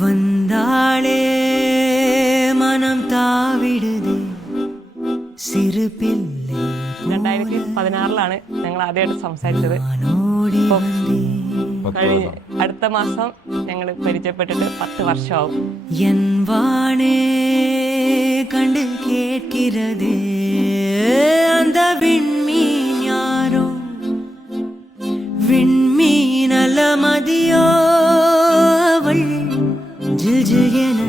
വന്നാളേ മനം താവിടുതേ സിറുപില്ലേ 2016 ഞങ്ങൾ ആദ്യമായിട്ട് സംസാരിച്ചത്. അടുത്ത മാസം ഞങ്ങൾ പരിചയപ്പെട്ടിട്ട് 10 വർഷമാവും. എൻ വാണേ കണ്ട് കേൾக்கிறதே அந்த விண்மீன் யாரோ விண்மீன் அல்ல மதியோ அவள் ஜில் ஜில் என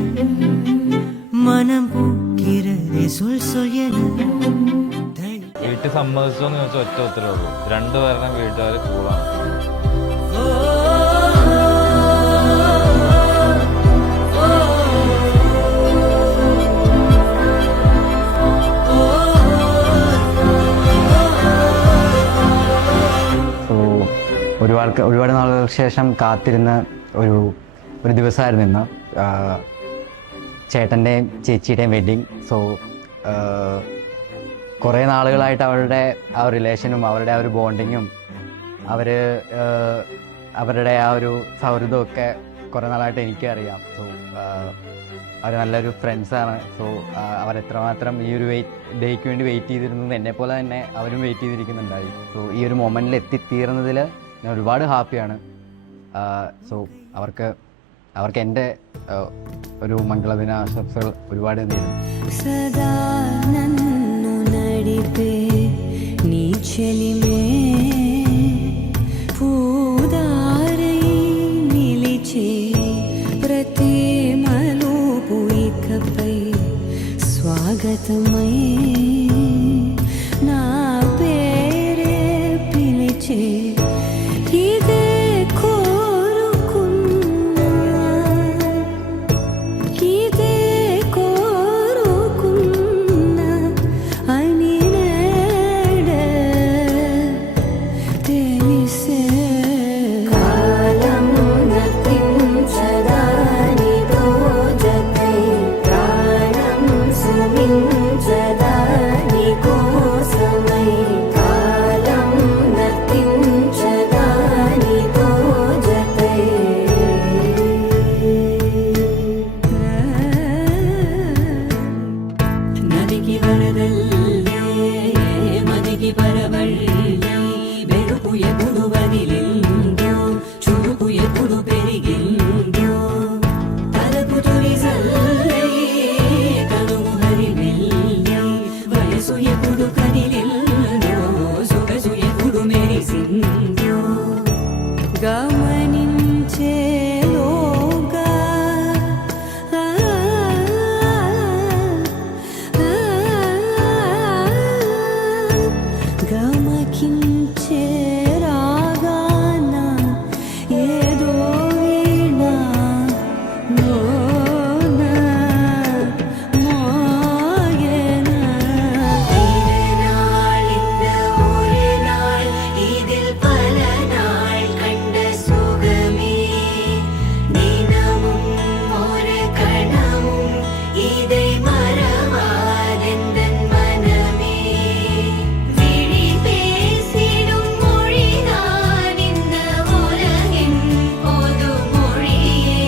மனம் பூக்கிறதே சொல் சொல் என. വീട്ടിൽ സമ്മതിച്ചോന്ന് ചോദിച്ചാൽ ഒറ്റ ഉത്തരവേ ഉള്ളൂ. രണ്ടുപേരുടെ വീട്ടുകാർ കൂളാണ്. ഒരുപാട് നാളുകൾക്ക് ശേഷം കാത്തിരുന്ന ഒരു ദിവസമായിരുന്നു ഇന്ന്. ചേട്ടൻ്റെയും ചേച്ചിയുടെയും വെഡ്ഡിങ്. സോ കുറേ നാളുകളായിട്ട് അവരുടെ ആ റിലേഷനും അവരുടെ ആ ഒരു ബോണ്ടിങ്ങും അവരുടെ ആ ഒരു സൗഹൃദമൊക്കെ കുറേ നാളായിട്ട് എനിക്കറിയാം. സോ അവർ നല്ലൊരു ഫ്രണ്ട്സാണ്. സോ അവരെത്രമാത്രം ഈ ഒരു ഡേക്ക് വേണ്ടി വെയിറ്റ് ചെയ്തിരുന്നത് എന്നെപ്പോലെ തന്നെ അവരും വെയിറ്റ് ചെയ്തിരിക്കുന്നുണ്ടായി. സോ ഈ ഒരു മൊമെൻറ്റിൽ എത്തിത്തീർന്നതിൽ ഞാൻ ഒരുപാട് ഹാപ്പിയാണ്. സോ അവർക്ക് എൻ്റെ ഒരു മംഗളദിന ആശംസകൾ ഒരുപാട് നേരുന്നു. స్వాగతమై నా పేరే పిలిచే ఇదే కోరుకున్నా అని నేడే తెలిసే. కాలం నతించదాని దోజకై ప్రాణం సుమించదాని కోసమై. కాలం నతించదాని దోజకై నదికి వరదల్లే మదికి పరవళ్ళే వెలుపు ఎప్పుడు వదిలిందో చురుకు ఎప్పుడు పెరిగిందో తలపు తొలిసల్లే కనుము హరివెల్లే వయసు ఎప్పుడు కదిలిందో సొగసు ఎప్పుడు మెరిసిందో గమనించేలోగా గమకించే రాగాన ఏదో వీణా మోగేనా. നാൾ இந்த ഒരു നാൾ ഇതിൽ പല നാൾ കണ്ട സുഖമേ ദിനമും ഒരു കണമും ഇதை മറവാതെന്തൻ മനമേ. വിഴി പേസിടും മൊഴി நான் இந்த உலகின் பொது மொழியே.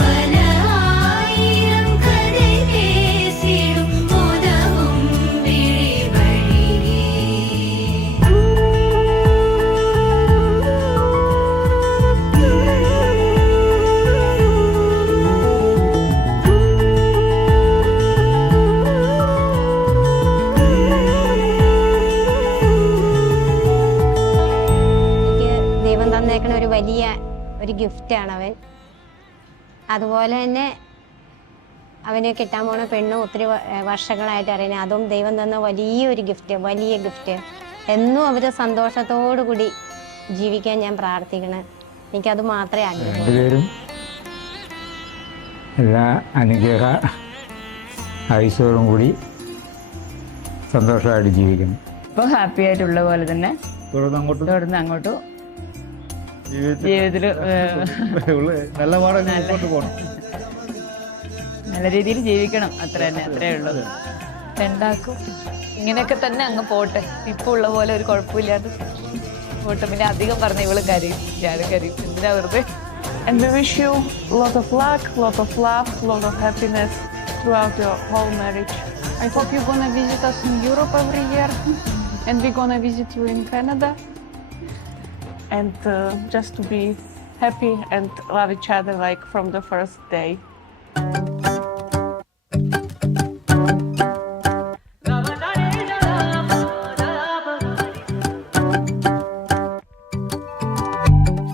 பல ஆயிரம் கதை பேசிடும் உதவும் விழி வழியே. എനിക്ക് ദൈവം തന്നേക്കണ ഒരു വലിയ ഒരു ഗിഫ്റ്റാണ് അവൻ. അതുപോലെ തന്നെ അവന് കിട്ടാൻ പോണ പെണ്ണും ഒത്തിരി വർഷങ്ങളായിട്ട് അറിയുന്നത്, അതും ദൈവം തന്ന വലിയൊരു വലിയ ഗിഫ്റ്റ്. എന്നും അവർ സന്തോഷത്തോടു കൂടി ജീവിക്കാൻ ഞാൻ പ്രാർത്ഥിക്കണം. എനിക്കത് മാത്രമേ ആഗ്രഹം. രണ്ടുപേരും എല്ലാ അനുഗ്രഹ ആയുസ്സോടും കൂടി സന്തോഷമായിട്ട് ജീവിക്കണം. ഇപ്പോൾ ഹാപ്പി ആയിട്ടുള്ള പോലെ തന്നെ തുടർന്ന് അങ്ങോട്ടും ജീവിതത്തിൽ നല്ല രീതിയിൽ ജീവിക്കണം. അത്രേ ഉള്ളത്. രണ്ടാക്കും ഇങ്ങനെയൊക്കെ തന്നെ അങ്ങ് പോട്ടെ. ഇപ്പൊ ഉള്ള പോലെ ഒരു കുഴപ്പമില്ലാതെ പോട്ടെ. പിന്നെ അധികം പറഞ്ഞ ഇവള് കരയും, ഞാനും കരയും. എന്തിനാ വെറുതെ And we wish you a lot of luck, a lot of love, a lot of happiness throughout your whole marriage. I hope you're gonna visit us in Europe every year, and we're gonna visit you in Canada. And just to be happy and love each other like from the first day.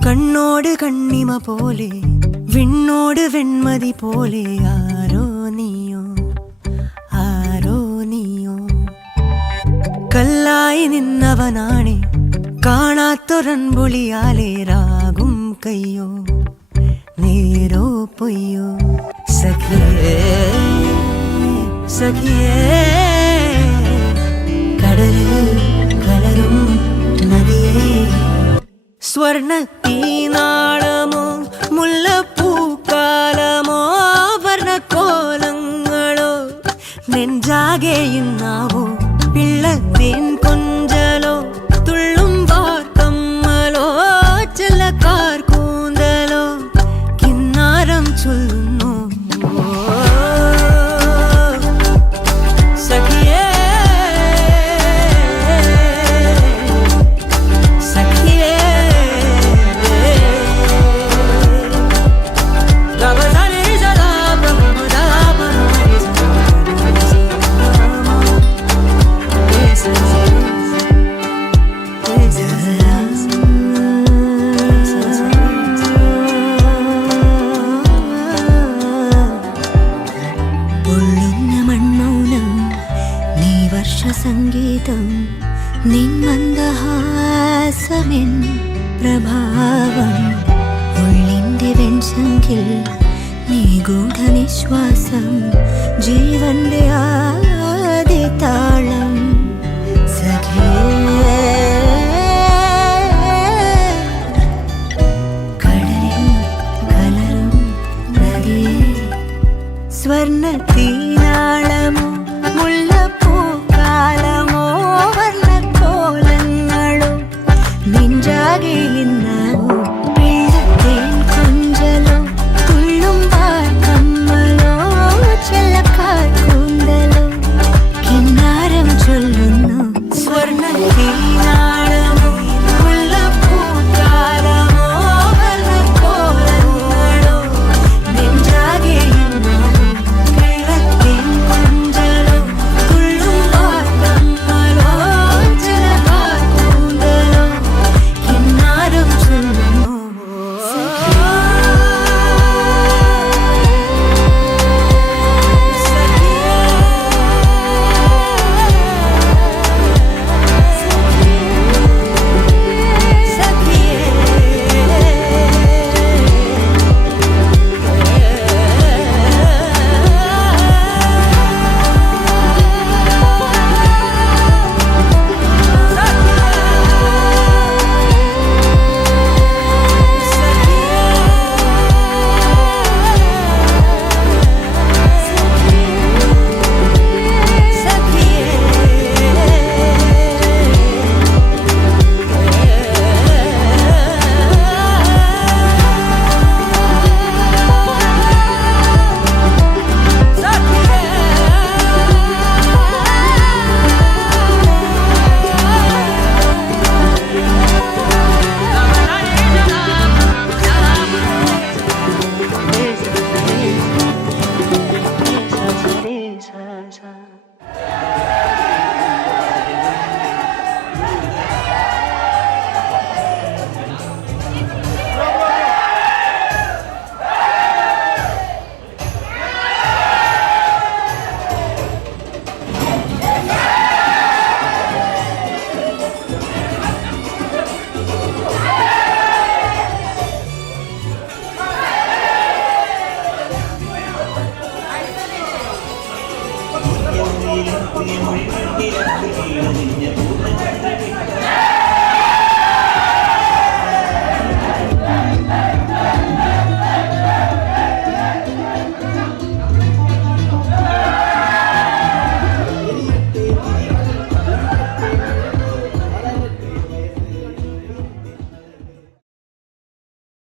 കണ്ണോട് കണ്ണിമ പോലെ വിണ്ണോട് വെൺമതി പോലെ ആരോ നീയോ കല്ലായി നിന്നവനാണെ കാണാത്തൊരൻപൊളിയാലേ രാഗും കയ്യോ നേരോ പൊയ്യോ സഖിയേ കടലിൽ കലരും നദിയേ സ്വർണ്ണത്തീനാളമോ മുല്ലപ്പൂക്കാലമോ വർണ്ണക്കോലങ്ങളോ നെഞ്ചാകെയുന്നാവോ പിള്ളത്തേൻ കൊഞ്ചലോ തുള്ളും വാർക്കമ്മലോ ചെല്ലക്കാർ കൂന്തലോ കിന്നാരം ചൊല്ലുന്നു സഖിയേ സംഗീതം നിൻ മന്ദഹാസമെൻ പ്രഭാവം ഉള്ളിൻ്റെ വെൺശങ്കിൽ നീ ഗൂഢനിശ്വാസം ജീവന്റെ ആദ്യ താളം സഖിയേ കടലിൽ കലരും നദിയേ സ്വർണ്ണത്തീനാളമോ മുല്ല